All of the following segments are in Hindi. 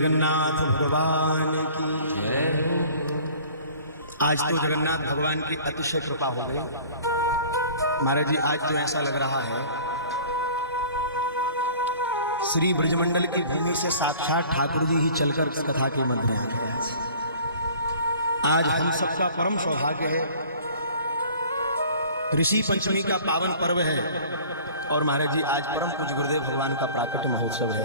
जगन्नाथ भगवान की जय। आज तो जगन्नाथ भगवान की अतिशय कृपा हो गई महाराज जी। आज तो ऐसा लग रहा है श्री ब्रजमंडल की भूमि से साक्षात ठाकुर जी ही चलकर इस कथा के मध्य में आ गए। आज हम सबका परम सौभाग्य है, ऋषि पंचमी का पावन पर्व है और महाराज जी आज परम पूज्य गुरुदेव भगवान का प्राकट्य महोत्सव है।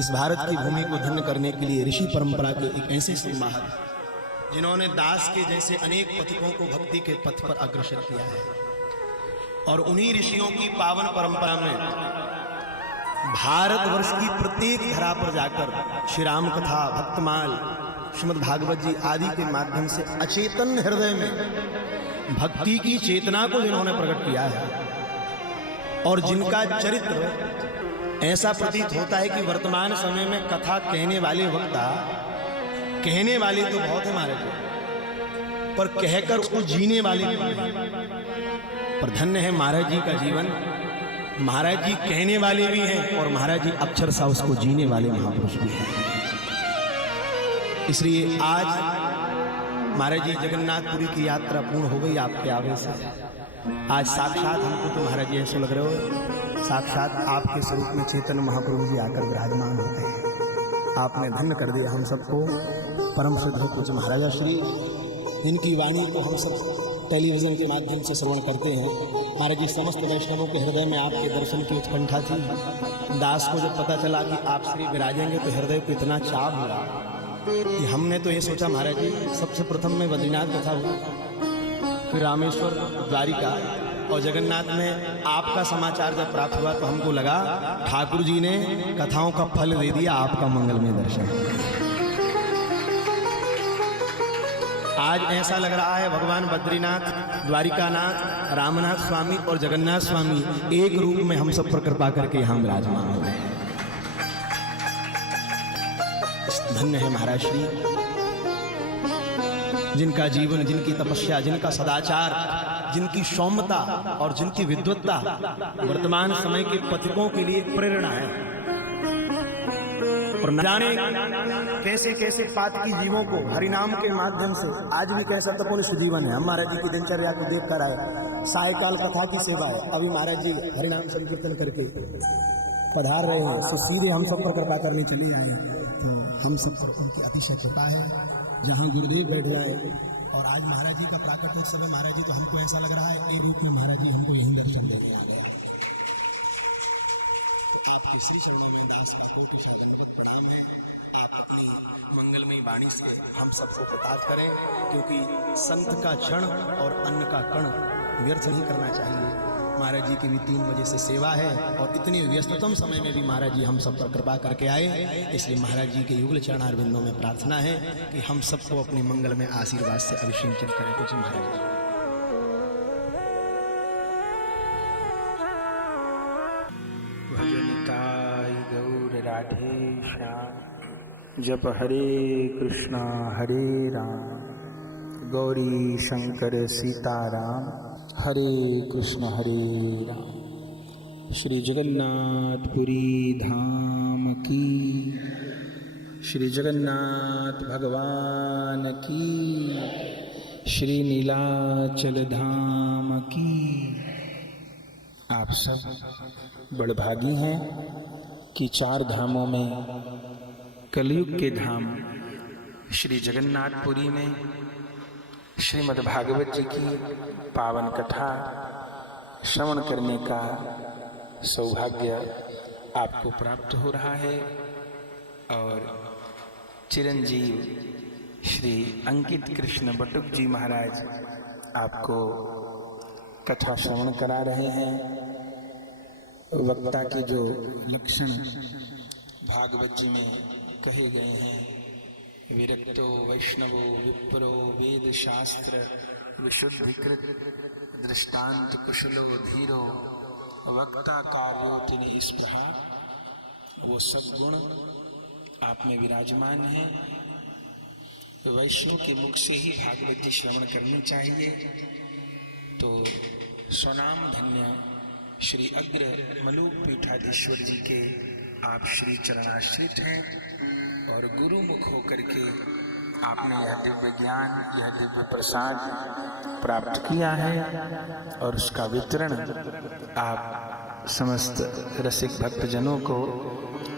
इस भारत की भूमि को धन्य करने के लिए ऋषि परंपरा के एक ऐसे संवाहक जिन्होंने दास के जैसे अनेक पथिकों को भक्ति के पथ पर अग्रसर किया है, और उन्हीं ऋषियों की पावन परंपरा में भारतवर्ष की प्रत्येक धरा पर जाकर श्री राम कथा, भक्तमाल, श्रीमद् भागवत जी आदि के माध्यम से अचेतन हृदय में भक्ति की चेतना को जिन्होंने प्रकट किया है, और जिनका चरित्र ऐसा प्रतीत होता है कि वर्तमान समय में कथा कहने वाले वक्ता, कहने वाले तो बहुत है महाराज जी, पर कहकर उसको जीने वाले भी हैं। पर धन्य है महाराज जी का जीवन। महाराज जी कहने वाले भी हैं और महाराज जी अक्षर सा उसको जीने वाले महापुरुष भी हैं। इसलिए आज महाराज जी जगन्नाथपुरी की यात्रा पूर्ण हो गई आपके आवे से। आज साक्षात हमको तो महाराज जी ऐसे लग रहे हो साक्षात आपके स्वरूप में चेतन महाप्रभु जी आकर विराजमान होते हैं। आपने धन्य कर दिया हम सबको। परम सिद्ध पूज्य महाराजा श्री, इनकी वाणी को हम सब टेलीविजन के माध्यम से श्रवण करते हैं। महाराज जी समस्त वैष्णवों के हृदय में आपके दर्शन की उत्कंठा थी। दास को जब पता चला कि आप श्री विराजेंगे तो हृदय को इतना चाव हुआ कि हमने तो ये सोचा महाराज जी सबसे प्रथम में बद्रीनाथ कथा हुआ, फिर रामेश्वर, द्वारिका और जगन्नाथ में आपका समाचार जब प्राप्त हुआ तो हमको लगा ठाकुर जी ने कथाओं का फल दे दिया, आपका मंगलमय दर्शन। आज ऐसा लग रहा है भगवान बद्रीनाथ, द्वारिकानाथ, रामनाथ स्वामी और जगन्नाथ स्वामी एक रूप में हम सब पर कृपा करके यहाँ विराजमान हो गए। धन्य है महाराज श्री, जिनका जीवन, जिनकी तपस्या, जिनका सदाचार, जिनकी सौम्यता और जिनकी विद्वत्ता वर्तमान समय के पथिकों के लिए प्रेरणा है। और न जाने कैसे कैसे पातकी जीवों को हरिनाम के माध्यम से आज भी कैसा तपोनिष्ठ जीवन है। हम महाराज जी की दिनचर्या को देख कर आए, सायकाल कथा की सेवा है, अभी महाराज जी हरिनाम संकीर्तन करके पधार रहे हैं। सो सीधे हम सब पर कृपा करने चले आए, तो हम सब पर उनकी अतिशय कृपा है। जहाँ गुरुदेव बैठ रहे और आज महाराज जी का प्राकट्योत्सव है महाराज जी, तो हमको ऐसा लग रहा है एक रूप में महाराज जी हमको यहीं दर्शन दे दिया गया। आपके श्री चरणों दास का कोटि साधनवत प्रणाम है। आप अपनी मंगलमयी वाणी से हम सबको प्रकाश करें, क्योंकि संत का क्षण और अन्न का कण व्यर्थ नहीं करना चाहिए। महाराज जी की भी 3 बजे से सेवा है और इतनी व्यस्ततम समय में भी महाराज जी हम सब पर कृपा करके आए। इसलिए महाराज जी के युगल चरणारविंदों में प्रार्थना है कि हम सबको अपने मंगल में आशीर्वाद से अभिषेचित करें। कुछ महाराज जी भजनिताय गौर राधे श्याम। जप हरे कृष्णा राम, गौरी शंकर सीताराम, हरे कृष्ण हरे राम। श्री जगन्नाथपुरी धाम की, श्री जगन्नाथ भगवान की, श्री नीलाचल धाम की। आप सब बड़भागी हैं कि 4 धामों में कलयुग के धाम श्री जगन्नाथपुरी में श्रीमद् भागवत जी की पावन कथा श्रवण करने का सौभाग्य आपको प्राप्त हो रहा है। और चिरंजीव श्री अंकित कृष्ण बटुक जी महाराज आपको कथा श्रवण करा रहे हैं। वक्ता के जो लक्षण भागवत जी में कहे गए हैं, विरक्तो वैष्णवो विप्रो वेद शास्त्र विशुद्धिकृत दृष्टांत कुशलो धीरो वक्ता कार्योतिनि स्पृहा, वो सब गुण आप में विराजमान हैं। वैष्णव के मुख से ही भागवत जी श्रवण करनी चाहिए। तो स्वनाम धन्य श्री अग्र मलूक पीठाधीश्वर जी के आप श्री चरणाश्रित हैं और गुरुमुख होकर के आपने यह दिव्य ज्ञान, यह दिव्य प्रसाद प्राप्त किया है और उसका वितरण आप समस्त रसिक भक्तजनों को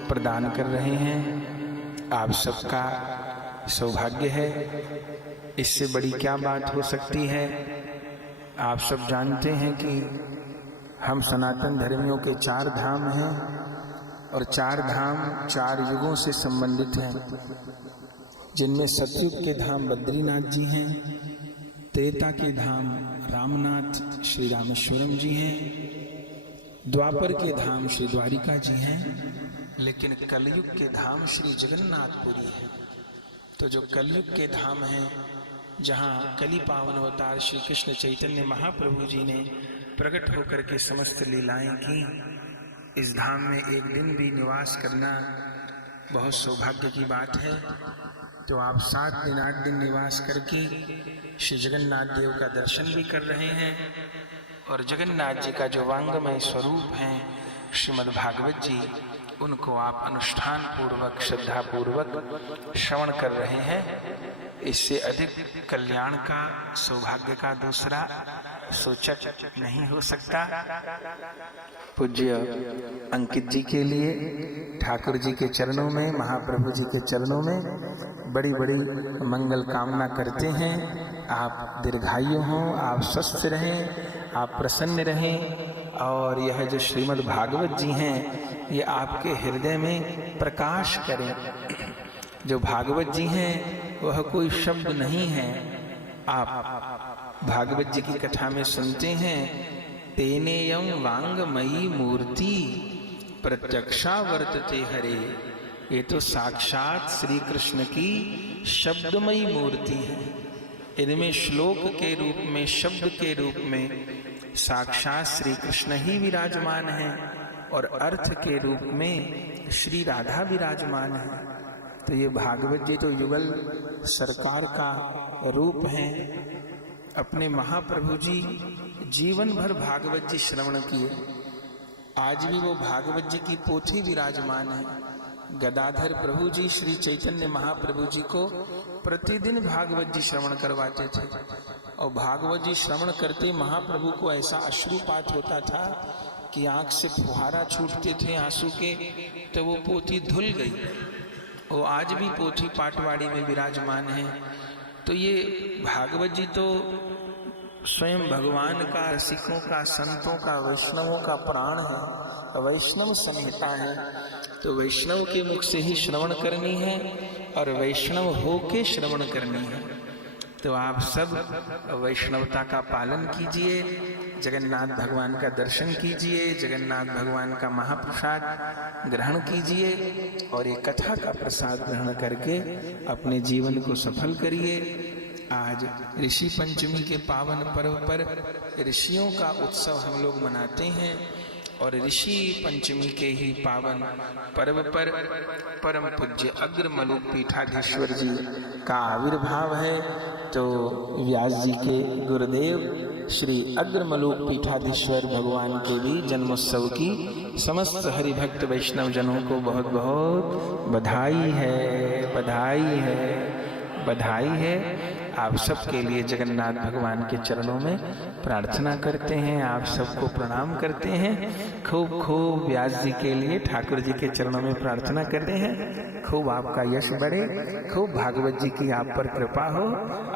प्रदान कर रहे हैं। आप सबका सौभाग्य है, इससे बड़ी क्या बात हो सकती है। आप सब जानते हैं कि हम सनातन धर्मियों के 4 धाम हैं और 4 धाम 4 युगों से संबंधित हैं, जिनमें सतयुग के धाम बद्रीनाथ जी हैं, त्रेता के धाम रामनाथ श्री रामेश्वरम जी हैं, द्वापर के धाम श्री द्वारिका जी हैं, लेकिन कलयुग के धाम श्री जगन्नाथपुरी है। तो जो कलयुग के धाम हैं, जहाँ कली पावन अवतार श्री कृष्ण चैतन्य महाप्रभु जी ने प्रकट होकर के समस्त लीलाएं की, इस धाम में एक दिन भी निवास करना बहुत सौभाग्य की बात है। तो आप 7 दिन 8 दिन निवास करके श्री जगन्नाथ देव का दर्शन भी कर रहे हैं और जगन्नाथ जी का जो वांगमय स्वरूप है श्रीमद् भागवत जी, उनको आप अनुष्ठान पूर्वक श्रद्धा पूर्वक श्रवण कर रहे हैं। इससे अधिक कल्याण का, सौभाग्य का दूसरा सूचक नहीं हो सकता। पूज्य अंकित जी के लिए ठाकुर जी के चरणों में, महाप्रभु जी के चरणों में बड़ी बड़ी मंगल कामना करते हैं। आप दीर्घायु हों, आप स्वस्थ रहें, आप प्रसन्न रहें और यह जो श्रीमद् भागवत जी हैं, ये आपके हृदय में प्रकाश करें। जो भागवत जी हैं वह कोई शब्द नहीं है। आप भागवत जी की कथा में सुनते हैं, तेनेयं वांगमयी मूर्ति प्रत्यक्षा वर्तते हरे। ये तो साक्षात श्री कृष्ण की शब्दमयी मूर्ति है। इनमें श्लोक के रूप में, शब्द के रूप में साक्षात श्री कृष्ण ही विराजमान है और अर्थ के रूप में श्री राधा विराजमान है। तो ये भागवत जी तो युगल सरकार का रूप है। अपने महाप्रभु जी जीवन भर भागवत जी श्रवण किए, आज भी वो भागवत जी की पोथी विराजमान है। गदाधर प्रभु जी श्री चैतन्य महाप्रभु जी को प्रतिदिन भागवत जी श्रवण करवाते थे और भागवत जी श्रवण करते महाप्रभु को ऐसा अश्रुपात होता था कि आंख से फुहारा छूटते थे आंसू के, तो वो पोथी धुल गई। वो आज भी पोथी पाटवाड़ी में विराजमान है। तो ये भागवत जी तो स्वयं भगवान का, रसिकों का, संतों का, वैष्णवों का प्राण है, वैष्णव संहिता है। तो वैष्णव के मुख से ही श्रवण करनी है और वैष्णव हो के श्रवण करनी है। तो आप सब वैष्णवता का पालन कीजिए, जगन्नाथ भगवान का दर्शन कीजिए, जगन्नाथ भगवान का महाप्रसाद ग्रहण कीजिए और ये कथा का प्रसाद ग्रहण करके अपने जीवन को सफल करिए। आज ऋषि पंचमी के पावन पर्व पर ऋषियों का उत्सव हम लोग मनाते हैं और ऋषि पंचमी के ही पावन पर्व पर परम पूज्य अग्रमलुक पीठाधीश्वर जी का आविर्भाव है। तो व्यास जी के गुरुदेव श्री अग्रमलुक पीठाधीश्वर भगवान के भी जन्मोत्सव की समस्त हरिभक्त वैष्णव जनों को बहुत बहुत बधाई है, बधाई है, बधाई है। आप सबके लिए जगन्नाथ भगवान के चरणों में प्रार्थना करते हैं, आप सबको प्रणाम करते हैं। खूब खूब व्यास जी के लिए ठाकुर जी के चरणों में प्रार्थना करते हैं। खूब आपका यश बढ़े, खूब भागवत जी की आप पर कृपा हो,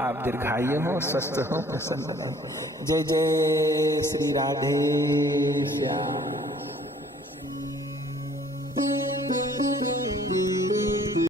आप दीर्घायु हो, स्वस्थ हो, प्रसन्न रहो। जय जय श्री राधे श्याम।